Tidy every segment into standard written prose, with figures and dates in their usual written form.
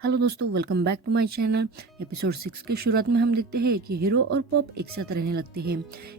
Hello दोस्तों, welcome back to my channel. Episode 6 के शुरुआत में हम देखते हैं कि हीरो और पॉप एक साथ रहने लगते हैं।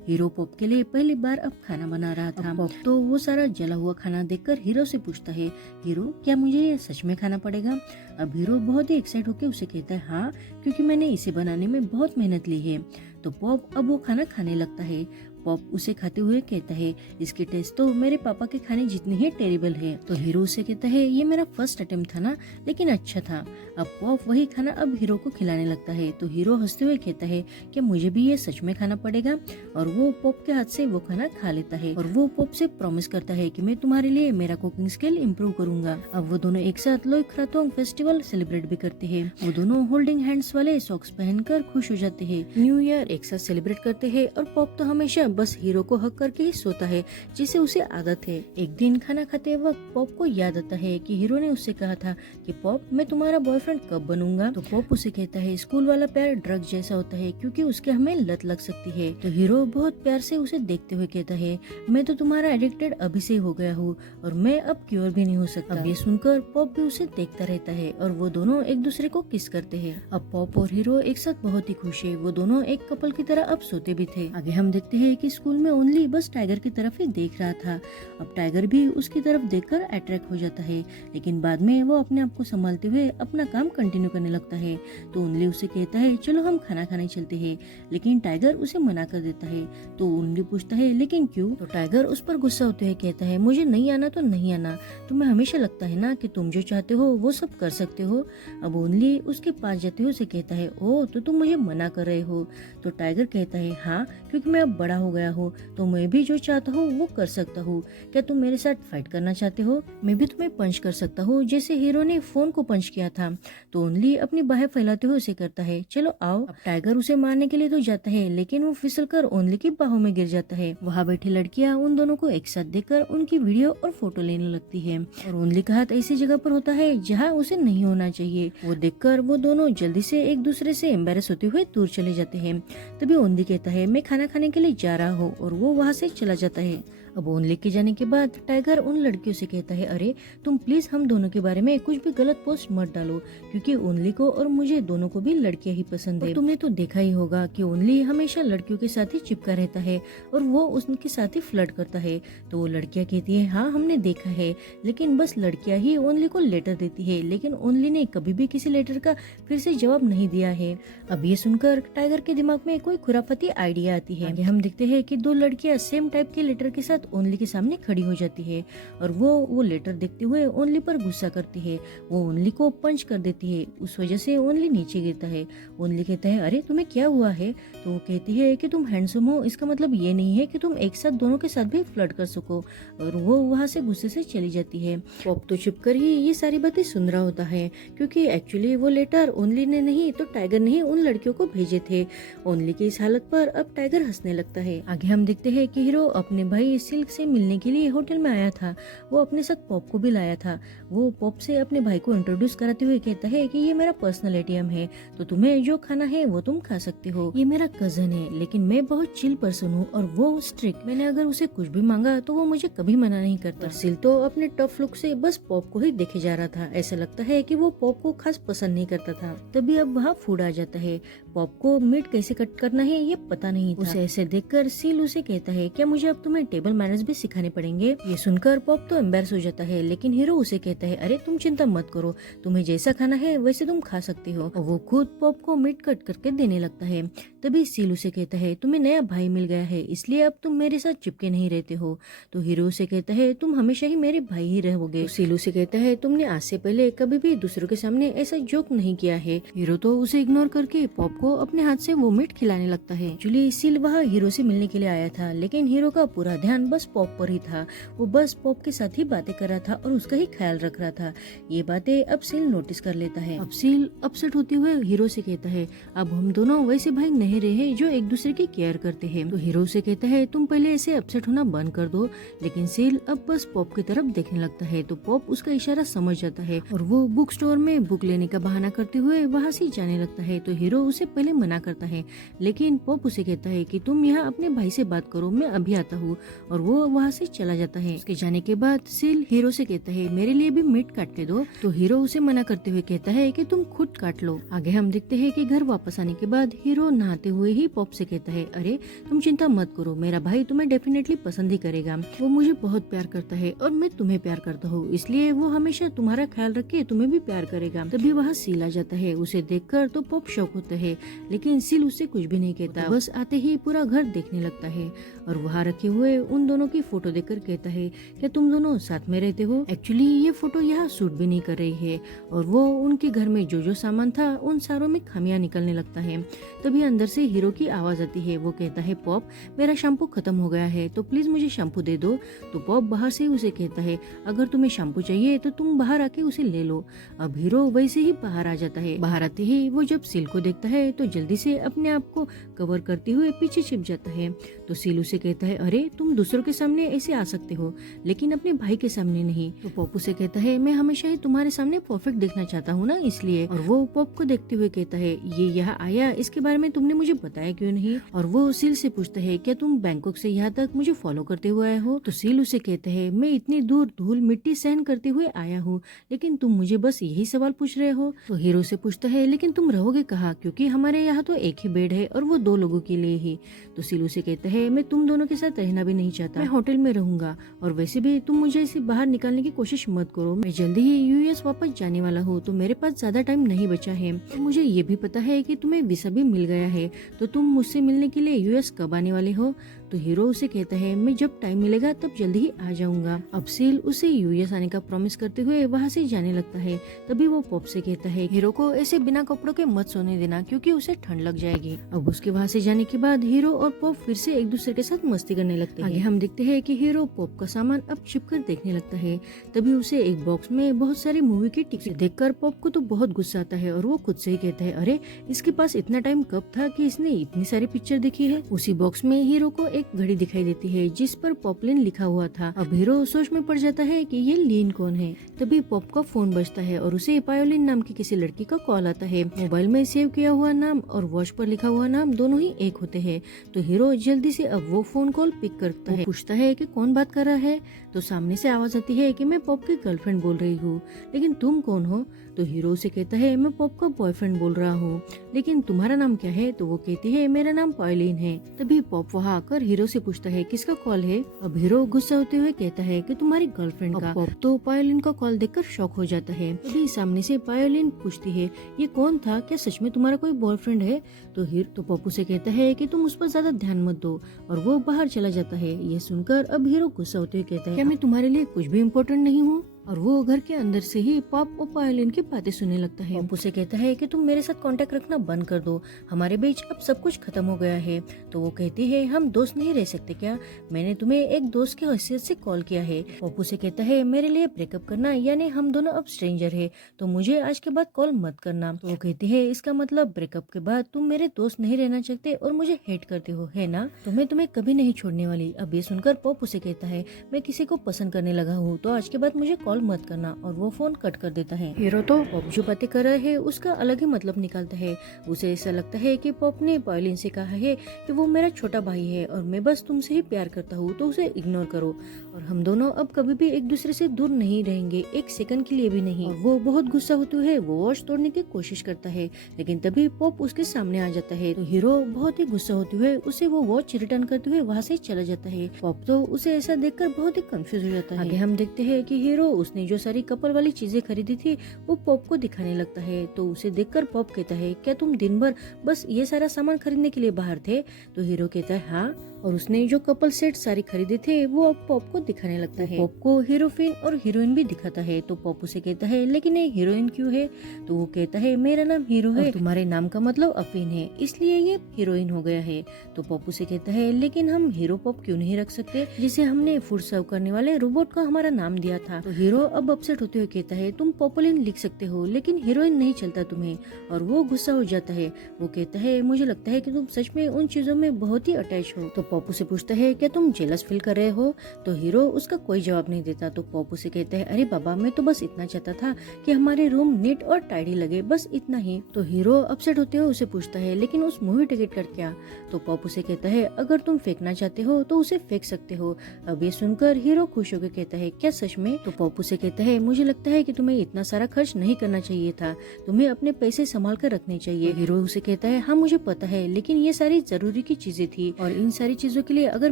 हीरो पॉप के लिए पहली बार अब खाना बना रहा था। पॉप तो वो सारा जला हुआ खाना देखकर हीरो से पूछता है, हीरो क्या मुझे ये सच में खाना पड़ेगा? अब हीरो बहुत ही एक्साइट होकर उसे कहता है, हाँ, क्योंकि मैंने इसे बनाने में बहुत मेहनत ली है। तो पॉप अब वो खाना खाने लगता है। पॉप उसे खाते हुए कहता है, इसकी टेस्ट तो मेरे पापा के खाने जितनी ही टेरिबल है। तो हीरो उसे कहता है, ये मेरा फर्स्ट अटेम्प्ट था ना, लेकिन अच्छा था। अब पॉप वही खाना अब हीरो को खिलाने लगता है। तो हीरो हंसते हुए कहता है कि मुझे भी ये सच में खाना पड़ेगा, और वो पॉप के हाथ से वो खाना खा लेता है। और वो पॉप से प्रॉमिस करता है कि मैं तुम्हारे लिए मेरा कुकिंग स्किल इम्प्रूव करूंगा। अब वो दोनों एक साथ लोई खरातोंग फेस्टिवल सेलिब्रेट भी करते हैं। वो दोनों होल्डिंग हैंड्स वाले सॉक्स पहनकर खुश हो जाते हैं। न्यू ईयर एक साथ सेलिब्रेट करते हैं। और पॉप तो हमेशा बस हीरो को हक करके ही सोता है, जिसे उसे आदत है। एक दिन खाना खाते वक्त पॉप को याद आता है कि हीरो ने उससे कहा था कि पॉप, मैं तुम्हारा बॉयफ्रेंड कब बनूंगा? तो पॉप उसे कहता है, स्कूल वाला प्यार ड्रग जैसा होता है, क्योंकि उसके हमें लत लग सकती है। तो हीरो बहुत प्यार से उसे देखते हुए कहता है, मैं तो तुम्हारा एडिक्टेड अभी से हो गया हूँ, और मैं अब क्योर भी नहीं हो सकता। अब ये सुनकर पॉप भी उसे देखता रहता है, और वो दोनों एक दूसरे को किस करते हैं। अब पॉप और हीरो एक साथ बहुत ही खुश है। वो दोनों एक कपल की तरह अब सोते भी थे। आगे हम देखते हैं कि स्कूल में ओनली बस टाइगर की तरफ ही देख रहा था। अब टाइगर भी उसकी तरफ देखकर अट्रैक्ट हो जाता है, लेकिन बाद में वो अपने आप को संभालते हुए अपना काम कंटिन्यू करने लगता है। तो ओनली उसे कहता है, चलो हम खाना खाने चलते हैं, लेकिन टाइगर उसे मना कर देता है। तो ओनली पूछता है, लेकिन क्यों? तो टाइगर उस पर गुस्सा होते हुए कहता है, मुझे नहीं आना तो नहीं आना, तुम्हें हमेशा लगता है ना कि तुम जो चाहते हो वो सब कर सकते हो। अब ओनली उसके पास जाते हुए उसे कहता है, ओ तो तुम मुझे मना कर रहे हो? तो टाइगर कहता है, हाँ, क्योंकि मैं अब बड़ा हो गया हूँ, तो मैं भी जो चाहता हूँ वो कर सकता हूँ। क्या तुम मेरे साथ फाइट करना चाहते हो? मैं भी तुम्हें पंच कर सकता हूँ, जैसे हीरो ने फोन को पंच किया था। तो ओनली अपनी बाहें फैलाते हुए उसे करता है, चलो आओ। अब टाइगर उसे मारने के लिए तो जाता है, लेकिन वो फिसलकर ओनली की बाहों में गिर जाता है। वहाँ बैठी लड़कियाँ उन दोनों को एक साथ देखकर उनकी वीडियो और फोटो लेने लगती है। और ओनली का हाथ ऐसी जगह पर होता है जहाँ उसे नहीं होना चाहिए। वो देखकर वो दोनों जल्दी से एक दूसरे से एम्बेरस होते हुए दूर चले जाते हैं। तभी ओनली कहता है, मैं खाना खाने के लिए जा रहा हूँ, और वो वहाँ से चला जाता है। अब ओनली के जाने के बाद टाइगर उन लड़कियों से कहता है, अरे तुम प्लीज हम दोनों के बारे में कुछ भी गलत पोस्ट मत डालो, क्योंकि ओनली को और मुझे दोनों को भी लड़कियां ही पसंद है। तुमने तो देखा ही होगा कि ओनली हमेशा लड़कियों के साथ ही चिपका रहता है, और वो उनके साथ ही फ्लर्ट करता है। तो वो लड़कियां कहती है, हाँ हमने देखा है, लेकिन बस लड़कियां ही ओनली को लेटर देती है, लेकिन ओनली ने कभी भी किसी लेटर का फिर से जवाब नहीं दिया है। अब ये सुनकर टाइगर के दिमाग में कोई खुराफाती आइडिया आती है। आगे हम देखते हैं कि दो लड़कियां सेम टाइप के लेटर के साथ ओनली के सामने खड़ी हो जाती है, और वो लेटर देखते हुए ओनली पर गुस्सा करती है। वो ओनली को पंच कर देती है, उस वजह से ओनली नीचे गिरता है। ओनली कहता है, अरे तुम्हें क्या हुआ है? तो वो कहती है कि तुम हैंडसम हो, इसका मतलब ये नहीं है कि तुम एक साथ दोनों के साथ भी फ्लर्ट कर सको। और वो वहाँ से गुस्से से चली जाती है। पॉप तो चुप कर ही ये सारी बातें सुन रहा होता है, क्योंकि एक्चुअली वो लेटर ओनली ने नहीं तो टाइगर ने ही उन लड़कियों को भेजे थे। ओनली की इस हालत पर अब टाइगर हंसने लगता है। आगे हम देखते हैं कि हीरो अपने भाई सिल्क से मिलने के लिए होटल में आया था। वो अपने साथ पॉप को भी लाया था। वो पॉप से अपने भाई को इंट्रोड्यूस कराते हुए कहता है कि ये मेरा पर्सनल एटीएम है, तो तुम्हें जो खाना है वो तुम खा सकते हो। ये मेरा कजन है, लेकिन मैं बहुत चिल पर्सन हूँ, और वो स्ट्रिक्ट। मैंने अगर उसे कुछ भी मांगा तो वो मुझे कभी मना नहीं करता। पर सिल तो अपने टफ लुक से बस पॉप को ही देखे जा रहा था। ऐसा लगता है कि वो पॉप को खास पसंद नहीं करता था। तभी अब वहाँ फूड आ जाता है। पॉप को मीट कैसे कट करना है ये पता नहीं था। उसे ऐसे देखकर सील उसे कहता है, क्या मुझे अब तुम्हें टेबल मैनर्स भी सिखाने पड़ेंगे? ये सुनकर पॉप तो एम्बेरस हो जाता है, लेकिन हीरो उसे कहता है, अरे तुम चिंता मत करो, तुम्हें जैसा खाना है वैसे तुम खा सकते हो। और वो खुद पॉप को मीट कट करके देने लगता है। तभी सील उसे कहता है, तुम्हें नया भाई मिल गया है, इसलिए अब तुम मेरे साथ चिपके नहीं रहते हो। तो हीरो उसे कहता है, तुम हमेशा ही मेरे भाई ही रहोगे। तो सील उसे कहता है, तुमने आज से पहले कभी भी दूसरों के सामने ऐसा जोक नहीं किया है। हीरो तो उसे इग्नोर करके पॉप को अपने हाथ से वो मीट खिलाने लगता है। एक्चुअली सील वहाँ हीरो से मिलने के लिए आया था, लेकिन हीरो का पूरा ध्यान बस पॉप पर ही था। वो बस पॉप के साथ ही बातें कर रहा था और उसका ही ख्याल रख रहा था। ये बातें अब सील नोटिस कर लेता है। अब सील अपसेट होते हुए हीरो से कहता है, अब हम दोनों वैसे भाई नहीं रहे जो एक दूसरे की केयर करते हैं। तो हीरो से कहता है, तुम पहले ऐसे अपसेट होना बंद कर दो। लेकिन सील अब बस पॉप की तरफ देखने लगता है। तो पॉप उसका इशारा समझ जाता है, और वो बुक स्टोर में बुक लेने का बहाना करते हुए वहाँ से जाने लगता है। तो हीरो उसे पहले मना करता है, लेकिन पॉप उसे कहता है कि तुम यहाँ अपने भाई से बात करो, मैं अभी आता हूँ। और और वो वहाँ से चला जाता है। उसके जाने के बाद सील हीरो से कहता है मेरे लिए भी मीट काट के दो, तो हीरो उसे मना करते हुए कहता है कि तुम खुद काट लो। आगे हम देखते हैं कि घर वापस आने के बाद हीरो नहाते हुए ही पॉप से कहता है अरे तुम चिंता मत करो, मेरा भाई तुम्हें डेफिनेटली पसंद ही करेगा, वो मुझे बहुत प्यार करता है और मैं तुम्हें प्यार करता हूँ, इसलिए वो हमेशा तुम्हारा ख्याल रख के तुम्हें भी प्यार करेगा। तभी वहाँ सील आ जाता है, उसे देखकर तो पॉप शौक होता है, लेकिन सील उसे कुछ भी नहीं कहता, बस आते ही पूरा घर देखने लगता है और वहाँ रखे हुए उन दोनों की फोटो देखकर कहता है क्या तुम दोनों साथ में रहते हो? एक्चुअली ये फोटो यहाँ सूट भी नहीं कर रही है और वो उनके घर में जो जो सामान था उन सारों में खामियां निकलने लगता है। तभी अंदर से हीरो की आवाज आती है, वो कहता है पॉप मेरा शैम्पू खत्म हो गया है तो प्लीज मुझे शैम्पू दे दो। तो पॉप बाहर से उसे कहता है अगर तुम्हें शैम्पू चाहिए तो तुम बाहर आके उसे ले लो। अब हीरो वैसे ही बाहर आ जाता है। बाहर आते ही वो जब सील को देखता है तो जल्दी से अपने आप को कवर करते हुए पीछे छिप जाता है। तो सील उसे कहता है अरे तुम दूसरों के सामने ऐसे आ सकते हो लेकिन अपने भाई के सामने नहीं। तो पॉप उसे कहता है मैं हमेशा ही तुम्हारे सामने परफेक्ट दिखना चाहता हूँ ना, इसलिए। और वो पॉप को देखते हुए कहता है ये यहाँ आया इसके बारे में तुमने मुझे बताया क्यों नहीं? और वो सील से पूछता है क्या तुम बैंकॉक से यहाँ तक मुझे फॉलो करते हुए आए हो? तो सील उसे कहता है मैं इतनी दूर धूल मिट्टी सहन करते हुए आया हूँ लेकिन तुम मुझे बस यही सवाल पूछ रहे हो। तो हीरो से पूछता है लेकिन तुम रहोगे कहाँ, क्योंकि हमारे यहाँ तो एक ही बेड है और वो 2 लोगों के लिए ही। तो सील उसे कहता है मैं तुम दोनों के साथ रहना भी नहीं चाहता, मैं होटल में रहूंगा और वैसे भी तुम मुझे इसे बाहर निकालने की कोशिश मत करो, मैं जल्दी ही यूएस वापस जाने वाला हूँ तो मेरे पास ज्यादा टाइम नहीं बचा है। तो मुझे ये भी पता है कि तुम्हें वीजा भी मिल गया है, तो तुम मुझसे मिलने के लिए यूएस कब आने वाले हो? तो हीरो उसे कहता है मैं जब टाइम मिलेगा तब जल्दी ही आ जाऊंगा। अब सील उसे यूएस आने का प्रॉमिस करते हुए वहाँ से जाने लगता है। तभी वो पॉप से कहता है हीरो को ऐसे बिना कपड़ों के मत सोने देना क्योंकि उसे ठंड लग जाएगी। अब उसके वहाँ से जाने के बाद हीरो और पॉप फिर से एक दूसरे के साथ मस्ती करने लगते हैं। आगे हम देखते हैं कि हीरो पॉप का सामान अब छिपकर देखने लगता है। तभी उसे एक बॉक्स में बहुत सारी मूवी की टिकट देखकर पॉप को तो बहुत गुस्सा आता है और वो खुद से ही कहता है अरे इसके पास इतना टाइम कब था कि इसने इतनी सारी पिक्चर देखी है। उसी बॉक्स में हीरो को एक घड़ी दिखाई देती है जिस पर पॉपलिन लिखा हुआ था। अब हीरो सोच में पड़ जाता है कि ये लीन कौन है। तभी पॉप का फोन बजता है और उसे पायोलिन नाम की किसी लड़की का कॉल आता है। मोबाइल में सेव किया हुआ नाम और वॉच पर लिखा हुआ नाम दोनों ही एक होते हैं। तो हीरो जल्दी से अब वो फोन कॉल पिक करता है, पूछता है कि कौन बात कर रहा है। तो सामने से आवाज आती है कि मैं पॉप की गर्लफ्रेंड बोल रही हूँ, लेकिन तुम कौन हो? तो हीरो से कहता है मैं पॉप का बॉयफ्रेंड बोल रहा हूँ, लेकिन तुम्हारा नाम क्या है? तो वो कहती है मेरा नाम पायोलिन है। तभी पॉप वहाँ आकर हीरो से पूछता है किसका कॉल है? अब हीरो गुस्सा होते हुए कहता है कि तुम्हारी गर्लफ्रेंड का। पॉप तो पायोलिन का कॉल देखकर शॉक हो जाता है। तभी सामने से पायोलिन पूछती है ये कौन था, क्या सच में तुम्हारा कोई बॉयफ्रेंड है? तो पॉप उसे कहता है कि तुम उस पर ज्यादा ध्यान मत दो और वो बाहर चला जाता है। ये सुनकर अब हीरो गुस्सा होते हुए कहता है क्या मैं तुम्हारे लिए कुछ भी इम्पोर्टेंट नहीं हूँ? और वो घर के अंदर से ही पॉप और पायोलिन की बातें सुनने लगता है। पॉप उसे कहता है कि तुम मेरे साथ कांटेक्ट रखना बंद कर दो, हमारे बीच अब सब कुछ खत्म हो गया है। तो वो कहती है हम दोस्त नहीं रह सकते क्या? मैंने तुम्हें एक दोस्त की हैसियत से कॉल किया है। पॉप उसे कहता है मेरे लिए ब्रेकअप करना यानी हम दोनों अब स्ट्रेंजर है, तो मुझे आज के बाद कॉल मत करना। तो वो कहती है इसका मतलब ब्रेकअप के बाद तुम मेरे दोस्त नहीं रहना चाहते और मुझे हेट करते हो, है ना? तो मैं तुम्हें कभी नहीं छोड़ने वाली। अब ये सुनकर पॉप उसे कहता है मैं किसी को पसंद करने लगा हूँ, तो आज के बाद मुझे कॉल मत करना, और वो फोन कट कर देता है। हीरो तो पॉप जो बातें कर रहा है उसका अलग ही मतलब निकालता है। उसे ऐसा लगता है कि पॉप ने पायोलिन से कहा है कि वो मेरा छोटा भाई है और मैं बस तुमसे ही प्यार करता हूँ, तो उसे इग्नोर करो और हम दोनों अब कभी भी एक दूसरे से दूर नहीं रहेंगे, एक सेकंड के लिए भी नहीं। और वो बहुत गुस्सा होते हुए वो वॉच तोड़ने की कोशिश करता है, लेकिन तभी पॉप उसके सामने आ जाता है। तो हीरो बहुत ही गुस्सा होते हुए उसे वो वॉच रिटर्न करते हुए वहाँ से चला जाता है। पॉप तो उसे ऐसा देखकर बहुत ही कंफ्यूज हो जाता है। आगे हम देखते हैं कि हीरो उसने जो सारी कपल वाली चीजें खरीदी थी वो पॉप को दिखाने लगता है। तो उसे देखकर पॉप कहता है क्या तुम दिन भर बस ये सारा सामान खरीदने के लिए बाहर थे? तो हीरो कहता है हाँ, और उसने जो कपल सेट सारे खरीदे थे वो अब पॉप को दिखाने लगता है। पॉप को हीरोइन और हीरोइन भी दिखाता है। तो पॉप उसे कहता है लेकिन ये हीरोइन क्यों है? तो वो कहता है मेरा नाम हीरो है, तुम्हारे नाम का मतलब अफीन है, इसलिए ये हीरोइन हो गया है। तो पॉप उसे कहता है लेकिन हम हीरो पॉप क्यों नहीं रख सकते, जिसे हमने फूड सर्व करने वाले रोबोट का हमारा नाम दिया था? तो हीरो अब अपसेट होते हुए कहता है तुम पॉपुलिन लिख सकते हो लेकिन हीरोइन नहीं चलता तुम्हें, और वो गुस्सा हो जाता है। वो कहता है मुझे लगता है कि तुम सच में उन चीजों में बहुत ही अटैच हो। तो पॉप उसे पूछता है क्या तुम जेलस फील कर रहे हो। तो हीरो उसका कोई जवाब नहीं देता। तो पॉप उसे कहता है अरे बाबा, मैं तो बस इतना चाहता था कि हमारे रूम नीट और टाइडी लगे, बस इतना ही। तो हीरो अपसेट होते हुए उसे पूछता है लेकिन उस मूवी टिकट का क्या। तो पॉप उसे कहता है अगर तुम फेंकना चाहते हो तो उसे फेंक सकते हो। अब ये सुनकर हीरो खुश होकर कहता है क्या सच में। तो पॉप उसे कहता है मुझे लगता है कि तुम्हें इतना सारा खर्च नहीं करना चाहिए था, तुम्हें अपने पैसे संभाल कर रखने चाहिए। हीरो उसे कहता है हाँ मुझे पता है, लेकिन ये सारी जरूरी की चीजें थी और इन सारी चीजों के लिए अगर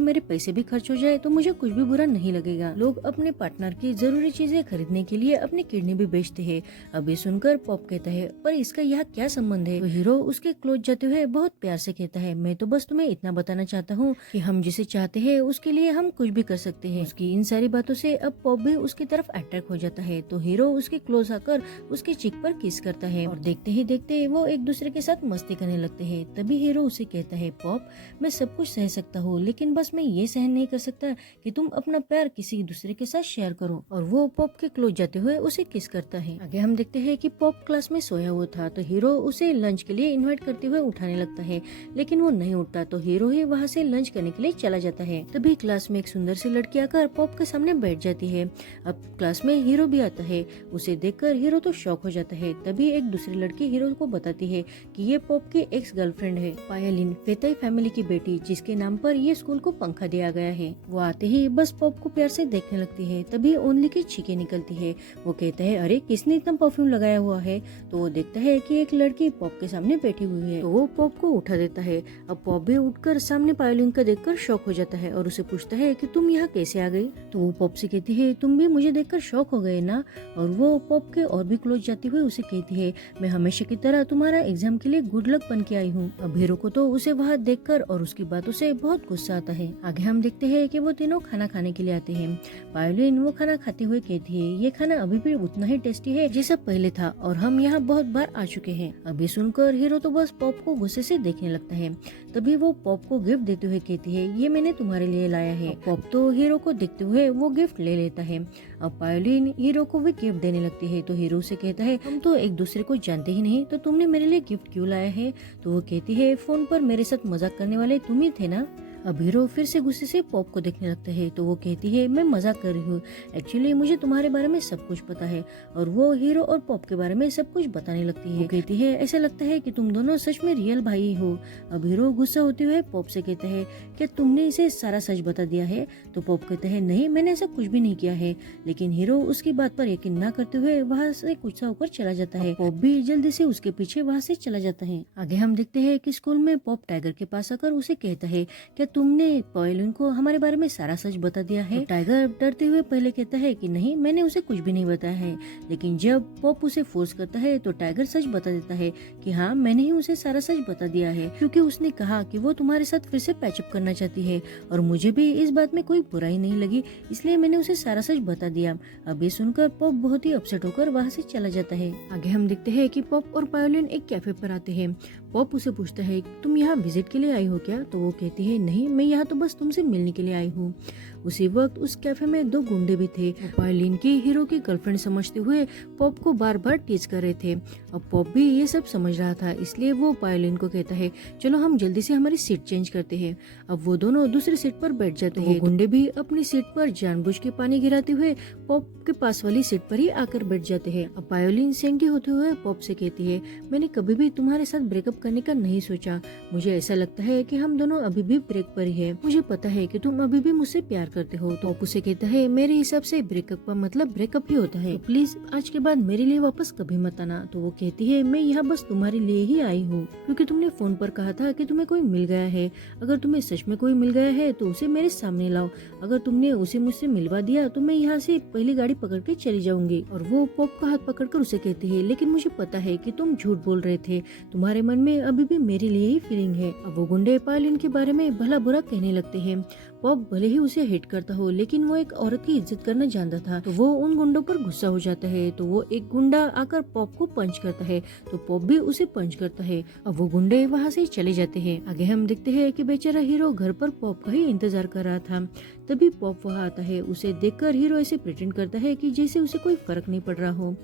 मेरे पैसे भी खर्च हो जाए तो मुझे कुछ भी बुरा नहीं लगेगा। लोग अपने पार्टनर की जरूरी चीजें खरीदने के लिए अपनी किडनी भी बेचते हैं। अब ये सुनकर पॉप कहता है पर इसका यहाँ क्या संबंध है। तो हीरो उसके क्लोज जाते हुए बहुत प्यार से कहता है मैं तो बस तुम्हें इतना बताना चाहता हूँ कि हम जिसे चाहते हैं उसके लिए हम कुछ भी कर सकते हैं। उसकी इन सारी बातों से अब पॉप भी उसकी तरफ अट्रैक्ट हो जाता है। तो हीरो उसके क्लोज आकर उसके चिक पर किस करता है और देखते ही देखते वो एक दूसरे के साथ मस्ती करने लगते हैं। तभी हीरो उसे कहता है पॉप, मैं सब कुछ सह सकता हूँ, लेकिन बस मैं ये सहन नहीं कर सकता कि तुम अपना प्यार किसी दूसरे के साथ शेयर करो। और वो पॉप के क्लोज जाते हुए उसे किस करता है। आगे हम देखते हैं कि पॉप क्लास में सोया हुआ था। तो हीरो उसे लंच के लिए इनवाइट करते हुए उठाने लगता है, लेकिन वो नहीं उठता। तो हीरो ही वहाँ से लंच करने के लिए चला जाता है। तभी क्लास में एक सुंदर सी लड़की आकर पॉप के सामने बैठ जाती है। अब क्लास में हीरो भी आता है। उसे देखकर हीरो तो शॉक हो जाता है। तभी एक दूसरी लड़की हीरो को बताती है कि ये पॉप की एक्स गर्लफ्रेंड है, पायलिन, फेताई फैमिली की बेटी, जिसके नाम पर ये स्कूल को पंखा दिया गया है। वो आते ही बस पॉप को प्यार से देखने लगती है। तभी ओनली की छींकें निकलती है। वो कहता है अरे किसने इतना परफ्यूम लगाया हुआ है। तो वो देखता है कि एक लड़की पॉप के सामने बैठी हुई है। तो वो पॉप को उठा देता है। अब पॉप भी उठकर सामने पायलिन का देखकर शॉक हो जाता है और उसे पूछता है कि तुम यहाँ कैसे आ गई। तो वो पॉप से कहती है तुम भी मुझे देखकर शॉक हो गए ना। और वो पॉप के और भी क्लोज जाती हुई उसे कहती है मैं हमेशा की तरह तुम्हारा एग्जाम के लिए गुड लक बन के आई हूँ। अब हीरो को तो उसे वहाँ देखकर और उसकी बातों से बहुत गुस्सा आता है। आगे हम देखते हैं कि वो तीनों खाना खाने के लिए आते हैं। पायलिन वो खाना खाते हुए कहती है ये खाना अभी भी उतना ही टेस्टी है जैसा पहले था और हम यहाँ बहुत बार आ चुके हैं। अभी सुनकर हीरो तो बस पॉप को गुस्से से देखने लगता है। तभी वो पॉप को गिफ्ट देते हुए कहती है ये मैंने तुम्हारे लिए लाया है। पॉप तो हीरो को देखते हुए वो गिफ्ट ले लेता है। अब पायलिन हीरो को भी गिफ्ट देने लगती है। तो हीरो से कहता है तुम तो एक दूसरे को जानते ही नहीं, तो तुमने मेरे लिए गिफ्ट क्यों लाया है। तो वो कहती है फोन पर मेरे साथ मजाक करने वाले तुम ही थे ना। अब हीरो फिर से गुस्से से पॉप को देखने लगता है। तो वो कहती है मैं मजाक कर रही हूँ, एक्चुअली मुझे तुम्हारे बारे में सब कुछ पता है। और वो हीरो और पॉप के बारे में सब कुछ बताने लगती है। वो कहती है ऐसा लगता है कि तुम दोनों सच में रियल भाई हो। अब हीरो गुस्सा होते हुए पॉप से कहता है क्या तुमने इसे सारा सच बता दिया है। तो पॉप कहता है नहीं, मैंने ऐसा कुछ भी नहीं किया है। लेकिन हीरो उसकी बात पर यकीन न करते हुए वहाँ से गुस्सा होकर चला जाता है। पॉप भी जल्दी से उसके पीछे वहाँ से चला जाता है। आगे हम देखते हैं कि स्कूल में पॉप टाइगर के पास आकर उसे कहता है क्या तुमने पायलिन को हमारे बारे में सारा सच बता दिया है। तो टाइगर डरते हुए पहले कहता है कि नहीं, मैंने उसे कुछ भी नहीं बताया है। लेकिन जब पॉप उसे फोर्स करता है तो टाइगर सच बता देता है कि हाँ मैंने ही उसे सारा सच बता दिया है, क्योंकि उसने कहा कि वो तुम्हारे साथ फिर से पैचअप करना चाहती है और मुझे भी इस बात में कोई बुराई नहीं लगी, इसलिए मैंने उसे सारा सच बता दिया। अब ये सुनकर पॉप बहुत ही अपसेट होकर वहाँ से चला जाता है। आगे हम देखते हैं कि पॉप और पायलिन एक कैफे पर आते हैं। पॉप उसे पूछता है तुम यहाँ विजिट के लिए आई हो क्या। तो वो कहती है नहीं, मैं यहाँ तो बस तुमसे मिलने के लिए आई हूँ। उसी वक्त उस कैफे में दो गुंडे भी थे। पायलिन की हीरो की गर्लफ्रेंड समझते हुए पॉप को बार बार टीज कर रहे थे। अब पॉप भी ये सब समझ रहा था, इसलिए वो पायलिन को कहता है चलो हम जल्दी से हमारी सीट चेंज करते हैं। अब वो दोनों दूसरी सीट पर बैठ जाते हैं। गुंडे भी अपनी सीट पर जानबूझ के पानी गिराते हुए पॉप के पास वाली सीट पर ही आकर बैठ जाते हैं। अब पायलिन सेंटी होते हुए पॉप से कहती है मैंने कभी भी तुम्हारे साथ ब्रेकअप करने का नहीं सोचा, मुझे ऐसा लगता है कि हम दोनों अभी भी ब्रेक पर ही है। मुझे पता है कि तुम अभी भी मुझसे प्यार करते हो। तो पॉप उसे कहता है मेरे हिसाब से ब्रेकअप का मतलब ब्रेकअप ही होता है, तो प्लीज आज के बाद मेरे लिए वापस कभी मत आना। तो वो कहती है मैं यहाँ बस तुम्हारे लिए ही आई हूँ, क्योंकि तुमने फोन पर कहा था कि तुम्हें कोई मिल गया है। अगर तुम्हें सच में कोई मिल गया है तो उसे मेरे सामने लाओ। अगर तुमने उसे मुझसे मिलवा दिया तो मैं यहाँ से पहली गाड़ी पकड़ के चली जाऊंगी। और वो पॉप का हाथ पकड़कर उसे कहती है लेकिन मुझे पता है कि तुम झूठ बोल रहे थे, तुम्हारे मन में अभी भी मेरे लिए ही फीलिंग है। अब वो गुंडे पायलिन के बारे में भला बुरा कहने लगते हैं। पॉप भले ही उसे हिट करता हो, लेकिन वो एक औरत की इज्जत करना जानता था। तो वो उन गुंडों पर गुस्सा हो जाता है। तो वो एक गुंडा आकर पॉप को पंच करता है, तो पॉप भी उसे पंच करता है। अब वो गुंडे वहाँ से चले जाते हैं। आगे हम देखते हैं कि बेचारा हीरो घर पर पॉप का ही इंतजार कर रहा था। तभी पॉप वहाँ आता है। उसे देखकर हीरो ऐसे प्रिटेंड करता है कि जैसे उसे कोई फर्क नहीं पड़ रहा हो।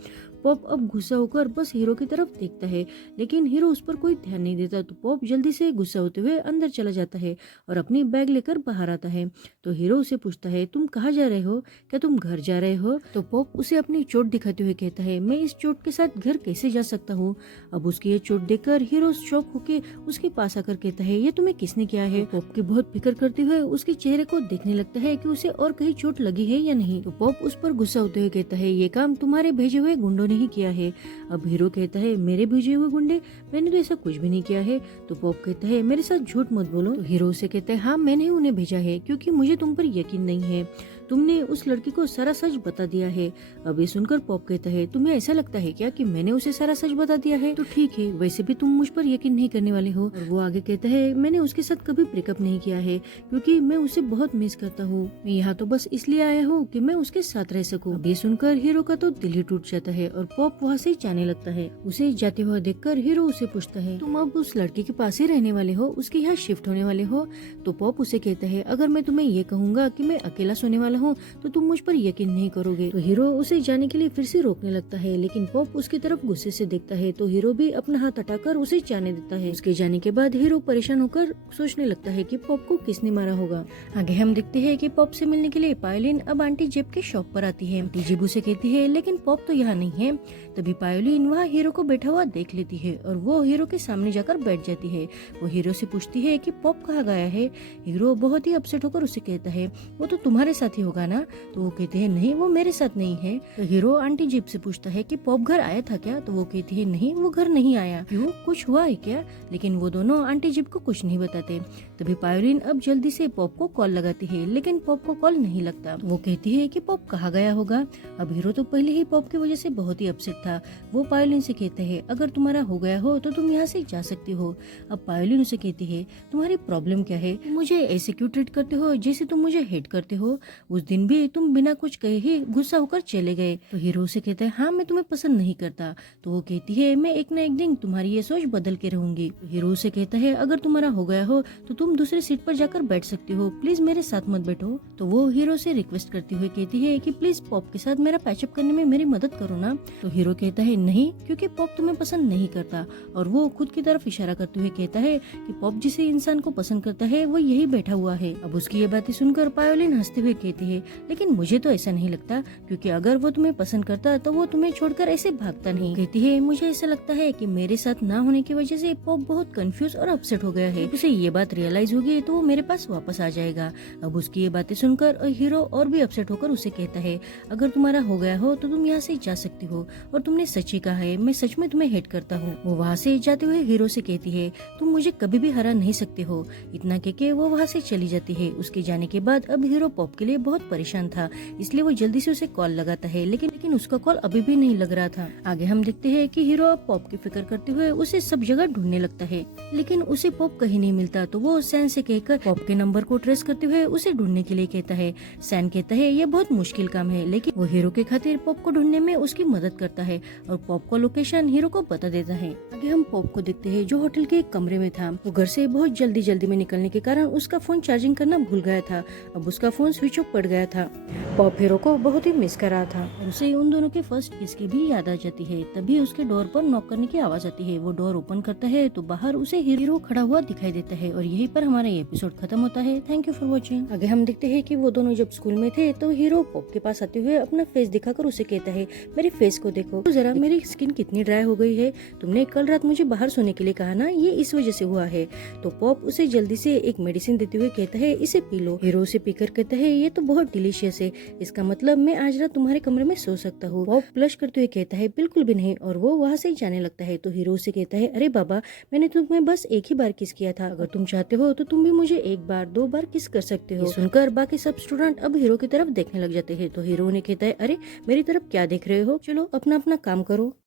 पॉप अब गुस्सा होकर बस हीरो की तरफ देखता है, लेकिन हीरो उस पर कोई ध्यान नहीं देता। तो पॉप जल्दी से गुस्सा होते हुए अंदर चला जाता है और अपनी बैग लेकर बाहर आता है। तो हीरो उसे पूछता है, तुम कहाँ जा रहे हो, क्या तुम घर जा रहे हो? तो पॉप उसे अपनी चोट दिखाते हुए कहता है, मैं इस चोट के साथ घर कैसे जा सकता हूँ? अब उसकी ये चोट देखकर हीरो शॉक होके उसके पास आकर कहता है, ये तुम्हें किसने किया है? पॉप की बहुत फिक्र करते हुए उसके चेहरे को देखने लगता है कि उसे और कहीं चोट लगी है या नहीं। तो पॉप उस पर गुस्सा होते हुए कहता है, ये काम तुम्हारे भेजे हुए गुंडों ने ही किया है। अब हीरो कहता है, मेरे भेजे हुए गुंडे? मैंने तो ऐसा कुछ भी नहीं किया है। तो पॉप कहता है, मेरे साथ झूठ मत बोलो। तो हीरो से कहता है, हाँ मैंने उन्हें भेजा है क्योंकि मुझे तुम पर यकीन नहीं है। तुमने उस लड़की को सारा सच बता दिया है। अब ये सुनकर पॉप कहता है, तुम्हें ऐसा लगता है क्या कि मैंने उसे सारा सच बता दिया है? तो ठीक है, वैसे भी तुम मुझ पर यकीन नहीं करने वाले हो। और वो आगे कहता है, मैंने उसके साथ कभी ब्रेकअप नहीं किया है क्योंकि मैं उसे बहुत मिस करता हूँ। मैं यहाँ तो बस इसलिए आया हूँ कि मैं उसके साथ रह सकूँ। अब ये सुनकर हीरो का तो दिल ही टूट जाता है और पॉप वहाँ से जाने लगता है। उसे जाते हुए देखकर हीरो उसे पूछता है, तुम अब उस लड़की के पास ही रहने वाले हो, उसके यहाँ शिफ्ट होने वाले हो? तो पॉप उसे कहता है, अगर मैं तुम्हें ये कहूँगा कि मैं अकेला सोने वाला हूँ तो तुम मुझ पर यकीन नहीं करोगे। तो हीरो उसे जाने के लिए फिर से रोकने लगता है, लेकिन पॉप उसकी तरफ गुस्से से देखता है। तो हीरो भी अपना हाथ हटाकर उसे जाने देता है। उसके जाने के बाद हीरो परेशान होकर सोचने लगता है कि पॉप को किसने मारा होगा। आगे हम देखते हैं कि पॉप से मिलने के लिए पायोलिन अब आंटी जेब के शॉप पर आती है। आंटी जेब उसे कहती है, लेकिन पॉप तो यहाँ नहीं है। तभी पायोलिन वहाँ हीरो को बैठा हुआ देख लेती है और वो हीरो के सामने जाकर बैठ जाती है। वो हीरो से पूछती है कि पॉप कहाँ गया है। हीरो बहुत ही अपसेट होकर उसे कहता है, वो तो तुम्हारे साथ ही होगा ना? तो वो कहते हैं, नहीं वो मेरे साथ नहीं है। तो हीरो आंटी जीप से पूछता है कि पॉप घर आया था क्या? तो वो कहती है, नहीं वो घर नहीं आया। क्यों, कुछ हुआ है क्या? लेकिन वो दोनों आंटी जीप को कुछ नहीं बताते। तभी पायोलिन अब जल्दी से पॉप को कॉल लगाती है, लेकिन पॉप को कॉल नहीं लगता। वो कहती है कि पॉप कहाँ गया होगा। अब हीरो तो पहले ही पॉप की वजह से बहुत ही अपसेट था। वो पायोलिन से कहता है, अगर तुम्हारा हो गया हो तो तुम यहाँ से जा सकती हो। अब पायोलिन उसे कहती है, तुम्हारी प्रॉब्लम क्या है? मुझे ऐसे क्यों ट्रीट करते हो जैसे तुम मुझे हेट करते हो? उस दिन भी तुम बिना कुछ कहे ही गुस्सा होकर चले गए। तो हीरो से कहता है, हाँ मैं तुम्हें पसंद नहीं करता। तो वो कहती है, मैं एक न एक दिन तुम्हारी ये सोच बदल के रहूंगी। तो हीरो से कहता है, अगर तुम्हारा हो गया हो तो तुम दूसरी सीट पर जाकर बैठ सकती हो, प्लीज मेरे साथ मत बैठो। तो वो हीरो से रिक्वेस्ट करती हुई कहती है कि प्लीज पॉप के साथ मेरा पैचअप करने में मेरी मदद करो ना। तो हीरो कहता है, नहीं, क्योंकि पॉप तुम्हें पसंद नहीं करता। और वो खुद की तरफ इशारा करते हुए कहता है कि पॉप जिसे इंसान को पसंद करता है वो यही बैठा हुआ है। अब उसकी ये बातें सुनकर पायोलिन हंसते हुए कहती है, लेकिन मुझे तो ऐसा नहीं लगता, क्योंकि अगर वो तुम्हें पसंद करता तो वो तुम्हें छोड़कर ऐसे भागता नहीं। कहती है, मुझे ऐसा लगता है कि मेरे साथ ना होने की वजह से पॉप बहुत कंफ्यूज और अपसेट हो गया है। उसे ये बात रियलाइज होगी तो वो मेरे पास वापस आ जाएगा। अब उसकी ये बातें सुनकर हीरो और भी अपसेट होकर उसे कहता है, अगर तुम्हारा हो गया हो तो तुम यहाँ से जा सकती हो, और तुमने सच ही कहा है, मैं सच में तुम्हें हेट करता हूँ। वो वहाँ से जाते हुए हीरो से कहती है, तुम मुझे कभी भी हरा नहीं सकते हो। इतना कह के वो वहाँ से चली जाती है। उसके जाने के बाद अब हीरो पॉप के लिए बहुत परेशान था, इसलिए वो जल्दी से उसे कॉल लगाता है, लेकिन उसका कॉल अभी भी नहीं लग रहा था। आगे हम देखते हैं कि हीरो अब पॉप की फिक्र करते हुए उसे सब जगह ढूंढने लगता है, लेकिन उसे पॉप कहीं नहीं मिलता। तो वो सैन से कहकर पॉप के नंबर को ट्रेस करते हुए उसे ढूंढने के लिए कहता है। सैन कहता है, ये बहुत मुश्किल काम है, लेकिन वो हीरो के खातिर पॉप को ढूंढने में उसकी मदद करता है और पॉप को लोकेशन हीरो को बता देता है। आगे हम पॉप को देखते हैं जो होटल के एक कमरे में था। वो घर से बहुत जल्दी में निकलने के कारण उसका फोन चार्जिंग करना भूल गया था। अब उसका फोन स्विच ऑफ पड़ गया था। पॉप हीरो को बहुत ही मिस कर रहा था। उसे उन दोनों के फर्स्ट किस की भी याद आ जाती है। तभी उसके डोर पर नॉक करने की आवाज आती है। वो डोर ओपन करता है तो बाहर उसे हीरो खड़ा हुआ दिखाई देता है। और यहीं पर हमारा एपिसोड खत्म होता है। Thank you for watching. आगे हम देखते हैं कि वो दोनों जब स्कूल में थे तो हीरो पॉप के पास आते हुए अपना फेस दिखाकर उसे कहता है, मेरे फेस को देखो तो जरा, मेरी स्किन कितनी ड्राई हो गई है। तुमने कल रात मुझे बाहर सोने के लिए कहा ना, ये इस वजह से हुआ है। तो पॉप उसे जल्दी से एक मेडिसिन देते हुए कहता है, इसे पी लो। हीरो उसे पीकर कहता है, ये तो बहुत डिलीशियस है, इसका मतलब मैं आज रात तुम्हारे कमरे में सो सकता हूँ। पॉप ब्लश करते हुए कहता है, बिल्कुल भी नहीं। और वो वहाँ से जाने लगता है। तो हीरो उसे कहता है, अरे बाबा, मैंने तुम्हें बस एक ही बार किस किया था, अगर तुम चाहते हो तो तुम भी मुझे एक बार 2 बार किस कर सकते हो। सुनकर बाकी सब स्टूडेंट अब हीरो की तरफ देखने लग जाते हैं। तो हीरो ने कहता है, अरे मेरी तरफ क्या देख रहे हो, चलो अपना अपना काम करो।